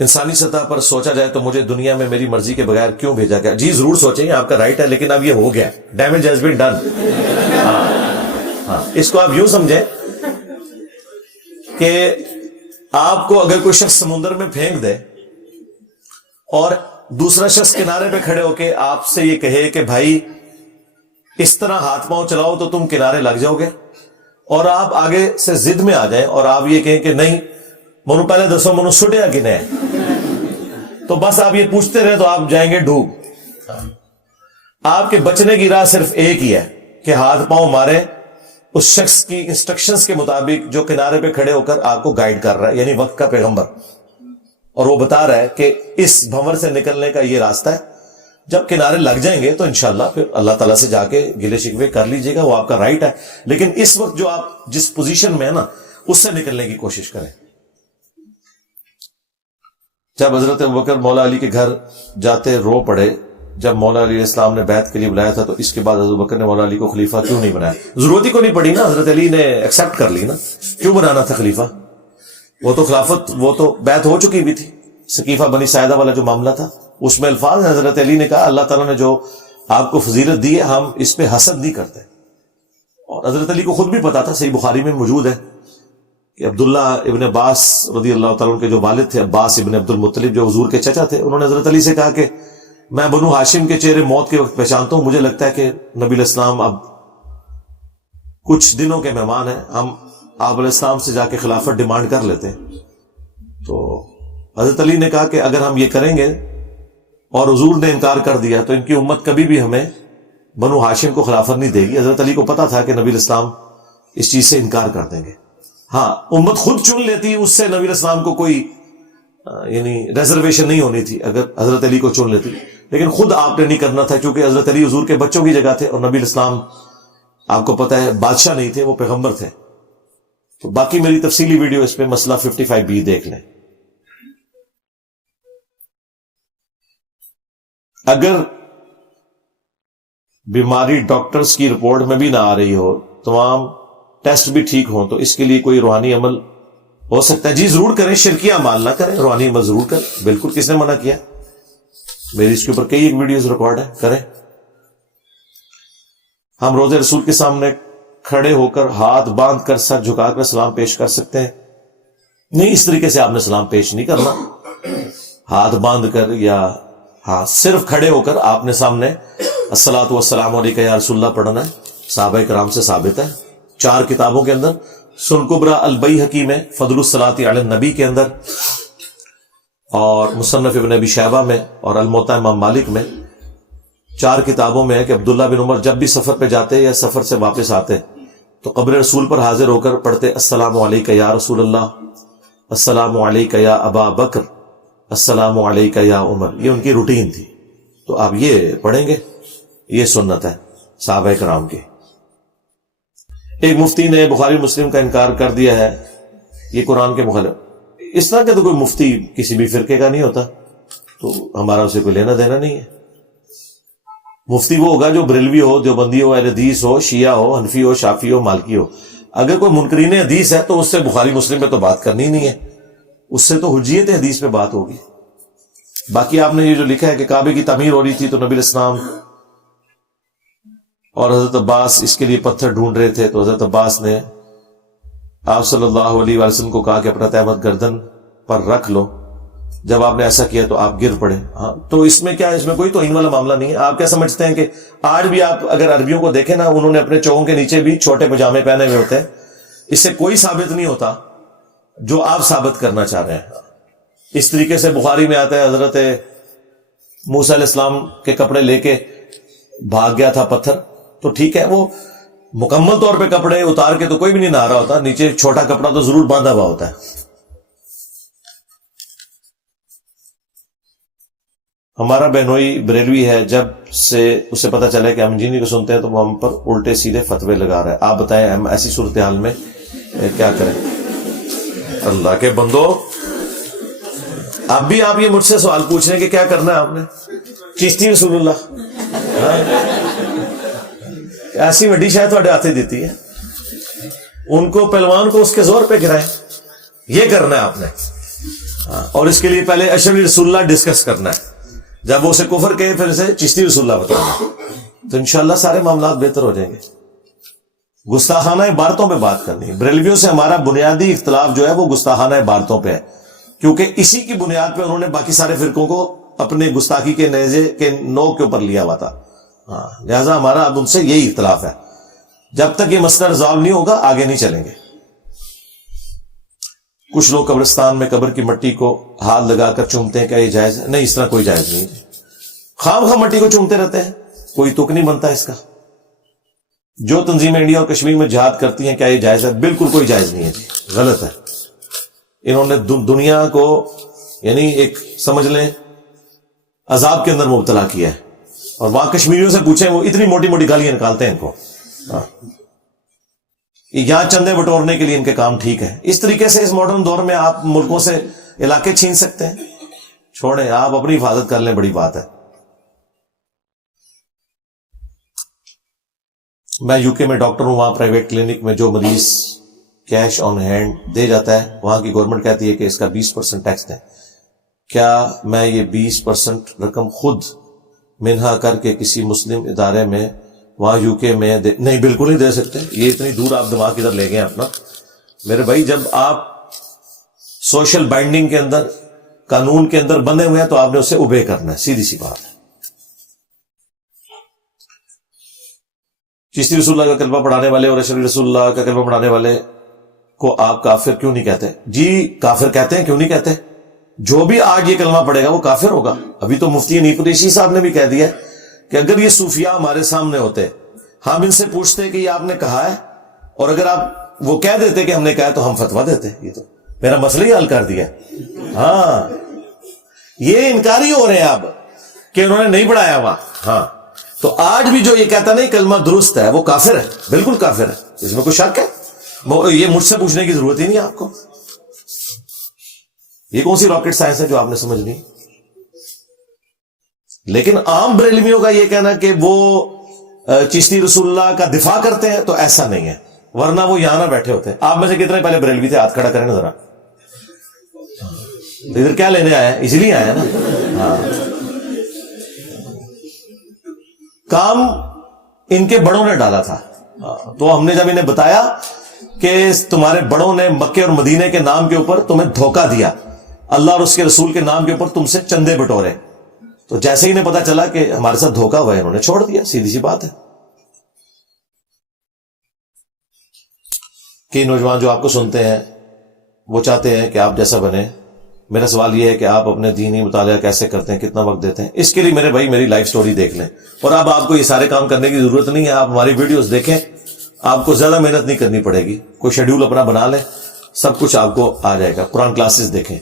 انسانی سطح پر سوچا جائے تو مجھے دنیا میں میری مرضی کے بغیر کیوں بھیجا گیا؟ جی ضرور سوچیں، آپ کا رائٹ ہے، لیکن اب یہ ہو گیا، ڈیمیج ہیز بین ڈن. اس کو آپ یوں سمجھیں کہ آپ کو اگر کوئی شخص سمندر میں پھینک دے اور دوسرا شخص کنارے پہ کھڑے ہو کے آپ سے یہ کہے کہ بھائی اس طرح ہاتھ پاؤں چلاؤ تو تم کنارے لگ جاؤ گے، اور آپ آگے سے ضد میں آ جائیں اور آپ یہ کہیں کہ نہیں منو پہلے دسو منو سٹیا کنے ہے، تو بس آپ یہ پوچھتے رہے تو آپ جائیں گے ڈوب. آپ کے بچنے کی راہ صرف ایک ہی ہے کہ ہاتھ پاؤں مارے اس شخص کی انسٹرکشنز کے مطابق جو کنارے پہ کھڑے ہو کر آپ کو گائیڈ کر رہا ہے، یعنی وقت کا پیغمبر، اور وہ بتا رہا ہے کہ اس بھنور سے نکلنے کا یہ راستہ ہے. جب کنارے لگ جائیں گے تو انشاءاللہ پھر اللہ تعالیٰ سے جا کے گلے شکوے کر لیجئے گا، وہ آپ کا رائٹ ہے، لیکن اس وقت جو آپ جس پوزیشن میں ہے نا اس سے نکلنے کی کوشش کریں. جب حضرت ابوبکر مولا علی کے گھر جاتے رو پڑے جب مولا علی السلام نے بیعت کے لیے بلایا تھا، تو اس کے بعد حضرت ابوبکر نے مولا علی کو خلیفہ کیوں نہیں بنایا؟ ضرورت ہی کو نہیں پڑی نا، حضرت علی نے ایکسپٹ کر لی نا، کیوں بنانا تھا خلیفہ؟ وہ تو خلافت، وہ تو بیعت ہو چکی بھی تھی. سقیفہ بنی ساعدہ والا جو معاملہ تھا اس میں الفاظ ہیں، حضرت علی نے کہا اللہ تعالیٰ نے جو آپ کو فضیلت دی ہے ہم اس پہ حسد نہیں کرتے. اور حضرت علی کو خود بھی پتا تھا، صحیح بخاری میں موجود ہے کہ عبداللہ ابن عباس رضی اللہ تعالیٰ عنہ کے جو والد تھے، عباس ابن عبد المطلب جو حضور کے چچا تھے، انہوں نے حضرت علی سے کہا کہ میں بنو ہاشم کے چہرے موت کے وقت پہچانتا ہوں، مجھے لگتا ہے کہ نبی علیہ السلام اب کچھ دنوں کے مہمان ہیں، ہم آپ علیہ السلام سے جا کے خلافت ڈیمانڈ کر لیتے ہیں. تو حضرت علی نے کہا کہ اگر ہم یہ کریں گے اور حضور نے انکار کر دیا تو ان کی امت کبھی بھی ہمیں بنو ہاشم کو خلافت نہیں دے گی. حضرت علی کو پتا تھا کہ نبی علیہ السلام اس چیز سے انکار کر دیں گے. ہاں امت خود چن لیتی، اس سے نبی علیہ السلام کو کوئی یعنی ریزرویشن نہیں ہونی تھی اگر حضرت علی کو چن لیتی، لیکن خود آپ نے نہیں کرنا تھا کیونکہ حضرت علی حضور کے بچوں کی جگہ تھے اور نبی علیہ السلام آپ کو پتا ہے بادشاہ نہیں تھے، وہ پیغمبر تھے. تو باقی میری تفصیلی ویڈیو اس پہ مسئلہ 55B دیکھ لیں. اگر بیماری ڈاکٹرز کی رپورٹ میں بھی نہ آ رہی ہو، تمام ٹیسٹ بھی ٹھیک ہوں، تو اس کے لیے کوئی روحانی عمل ہو سکتا ہے؟ جی ضرور کریں، شرکیہ عمل نہ کریں، روحانی عمل ضرور کریں. بالکل، کس نے منع کیا؟ میری اس کے اوپر کئی ایک ویڈیوز ریکارڈ ہے، کریں. ہم روزے رسول کے سامنے کھڑے ہو کر ہاتھ باندھ کر سر جھکا کر سلام پیش کر سکتے ہیں؟ نہیں، اس طریقے سے آپ نے سلام پیش نہیں کرنا، ہاتھ باندھ کر یا ہاں صرف کھڑے ہو کر آپ نے سامنے الصلاۃ والسلام علیکہ یا رسول اللہ پڑھنا ہے. صحابہ کرام سے ثابت ہے 4 کتابوں کے اندر، سنن کبریٰ البیہقی میں، فضل الصلاۃ علی النبی کے اندر، اور مصنف ابن ابی شیبہ میں، اور الموطا امام مالک میں. 4 کتابوں میں ہے کہ عبداللہ بن عمر جب بھی سفر پہ جاتے یا سفر سے واپس آتے تو قبر رسول پر حاضر ہو کر پڑھتے السلام علیکہ یا رسول اللہ، السلام علیکہ یا ابا بکر، السلام علیکہ یا عمر. یہ ان کی روٹین تھی. تو آپ یہ پڑھیں گے، یہ سنت ہے صحابہ کرام کی. ایک مفتی نے بخاری مسلم کا انکار کر دیا ہے، یہ قرآن کے مخالف. اس طرح کا تو کوئی مفتی کسی بھی فرقے کا نہیں ہوتا، تو ہمارا اسے کوئی لینا دینا نہیں ہے. مفتی وہ ہوگا جو بریلوی ہو، دیوبندی ہو، اہل حدیث ہو، شیعہ ہو، حنفی ہو، شافعی ہو، مالکی ہو. اگر کوئی منکرین حدیث ہے تو اس سے بخاری مسلم پہ تو بات کرنی ہی نہیں ہے، اس سے تو حجیت حدیث پہ بات ہوگی. باقی آپ نے یہ جو لکھا ہے کہ کعبے کی تعمیر ہو رہی تھی تو نبی علیہ السلام اور حضرت عباس اس کے لیے پتھر ڈھونڈ رہے تھے، تو حضرت عباس نے آپ صلی اللہ علیہ وسلم کو کہا کہ اپنا تہمت گردن پر رکھ لو. جب آپ نے ایسا کیا تو آپ گر پڑے. ہاں تو اس میں کیا، اس میں کوئی توہین والا معاملہ نہیں ہے. آپ کیا سمجھتے ہیں کہ آج بھی آپ اگر عربیوں کو دیکھیں نا، انہوں نے اپنے چوکوں کے نیچے بھی چھوٹے پجامے پہنے ہوئے ہوتے ہیں. اس سے کوئی ثابت نہیں ہوتا جو آپ ثابت کرنا چاہ رہے ہیں. اس طریقے سے بخاری میں آتا ہے حضرت موسیٰ علیہ السلام کے کپڑے لے کے بھاگ گیا تھا پتھر، تو ٹھیک ہے، وہ مکمل طور پہ کپڑے اتار کے تو کوئی بھی نہیں نہا رہا ہوتا، نیچے چھوٹا کپڑا تو ضرور باندھا ہوا ہوتا ہے. ہمارا بہنوئی بریلوی ہے، جب سے اسے پتہ چلا کہ ہم جنہی کو سنتے ہیں تو وہ ہم پر الٹے سیدھے فتوے لگا رہا ہے. آپ بتائیں ہم ایسی صورتحال میں کیا کریں؟ اللہ کے بندو، اب بھی آپ یہ مجھ سے سوال پوچھ رہے ہیں کہ کیا کرنا ہے آپ نے؟ چشتی رسول اللہ ایسی وڈی شاید تھوڑے ہاتھ دیتی ہے، ان کو پہلوان کو اس کے زور پہ گرائیں، یہ کرنا ہے آپ نے. اور اس کے لیے پہلے اشرفی رسول اللہ ڈسکس کرنا ہے. جب وہ اسے کفر کہے پھر اسے چشتی رسول اللہ بتانا, تو انشاءاللہ سارے معاملات بہتر ہو جائیں گے. گستاخانہ عبارتوں پہ بات کرنی ہے. بریلویوں سے ہمارا بنیادی اختلاف جو ہے وہ گستاخانہ عبارتوں پہ ہے, کیونکہ اسی کی بنیاد پہ انہوں نے باقی سارے فرقوں کو اپنے گستاخی کے نیزے کے نوک کے اوپر لیا ہوا تھا. لہذا ہمارا اب ان سے یہی اختلاف ہے. جب تک یہ مسئلہ ریزالو نہیں ہوگا آگے نہیں چلیں گے. کچھ لوگ قبرستان میں قبر کی مٹی کو ہاتھ لگا کر چومتے ہیں, کیا یہ جائز ہے؟ نہیں, اس طرح کوئی جائز نہیں. خام خام مٹی کو چومتے رہتے ہیں, کوئی تک نہیں بنتا اس کا. جو تنظیمیں انڈیا اور کشمیر میں جہاد کرتی ہیں, کیا یہ جائز ہے؟ بالکل کوئی جائز نہیں ہے جی, غلط ہے. انہوں نے دنیا کو یعنی ایک سمجھ لیں عذاب کے اندر مبتلا کیا ہے. اور وہاں کشمیریوں سے پوچھیں, وہ اتنی موٹی موٹی گالیاں نکالتے ہیں ان کو. یہاں چندے بٹورنے کے لیے ان کے کام ٹھیک ہے. اس طریقے سے اس ماڈرن دور میں آپ ملکوں سے علاقے چھین سکتے ہیں. چھوڑیں, آپ اپنی حفاظت کر لیں, بڑی بات ہے. میں یو کے میں ڈاکٹر ہوں, وہاں پرائیویٹ کلینک میں جو مریض کیش آن ہینڈ دے جاتا ہے, وہاں کی گورنمنٹ کہتی ہے کہ اس کا 20% ٹیکس دیں. کیا میں یہ 20% رقم خود منہا کر کے کسی مسلم ادارے میں وہاں یو کے میں نہیں, بالکل نہیں دے سکتے. یہ اتنی دور آپ دماغ ادھر لے گئے اپنا. میرے بھائی, جب آپ سوشل بائنڈنگ کے اندر, قانون کے اندر بندے ہوئے ہیں تو آپ نے اسے اوبے کرنا ہے, سیدھی سی بات ہے. چشتی رسول اللہ کا کلمہ پڑھانے والے اور اشرفی رسول اللہ کا کلمہ پڑھانے والے کو آپ کافر کیوں نہیں کہتے؟ جی کافر کہتے ہیں, کیوں نہیں کہتے؟ جو بھی آج یہ کلمہ پڑھے گا وہ کافر ہوگا. ابھی تو مفتی انیس قریشی صاحب نے بھی کہہ دیا کہ اگر یہ صوفیاء ہمارے سامنے ہوتے, ہم ان سے پوچھتے کہ یہ آپ نے کہا ہے, اور اگر آپ وہ کہہ دیتے کہ ہم نے کہا ہے تو ہم فتویٰ دیتے. یہ تو میرا مسئلہ ہی حل کر دیا. ہاں, یہ انکاری ہو رہے ہیں اب کہ انہوں نے نہیں پڑھایا وہاں. ہاں, تو آج بھی جو یہ کہتا نہیں کلمہ درست ہے وہ کافر ہے, بالکل کافر ہے. اس میں کوئی شک ہے؟ یہ مجھ سے پوچھنے کی ضرورت ہی نہیں ہے آپ کو. یہ کون سی راکٹ سائنس ہے جو آپ نے سمجھ لی؟ لیکن عام بریلویوں کا یہ کہنا کہ وہ چشتی رسول اللہ کا دفاع کرتے ہیں, تو ایسا نہیں ہے, ورنہ وہ یہاں نہ بیٹھے ہوتے. آپ میں سے کتنے پہلے بریلوی تھے؟ ہاتھ کھڑا کریں نا ذرا. ادھر کیا لینے آیا ہے؟ اسی لیے آیا نا. ہاں, کام ان کے بڑوں نے ڈالا تھا. تو ہم نے جب انہیں بتایا کہ تمہارے بڑوں نے مکے اور مدینے کے نام کے اوپر تمہیں دھوکہ دیا, اللہ اور اس کے رسول کے نام کے اوپر تم سے چندے بٹورے, تو جیسے ہی انہیں پتا چلا کہ ہمارے ساتھ دھوکہ ہوا ہے, انہوں نے چھوڑ دیا. سیدھی سی بات ہے. کہ نوجوان جو آپ کو سنتے ہیں وہ چاہتے ہیں کہ آپ جیسا بنے. میرا سوال یہ ہے کہ آپ اپنے دینی مطالعہ کیسے کرتے ہیں, کتنا وقت دیتے ہیں؟ اس کے لیے میرے بھائی میری لائف سٹوری دیکھ لیں. اور اب آپ کو یہ سارے کام کرنے کی ضرورت نہیں ہے, آپ ہماری ویڈیوز دیکھیں, آپ کو زیادہ محنت نہیں کرنی پڑے گی. کوئی شیڈیول اپنا بنا لیں, سب کچھ آپ کو آ جائے گا. قرآن کلاسز دیکھیں,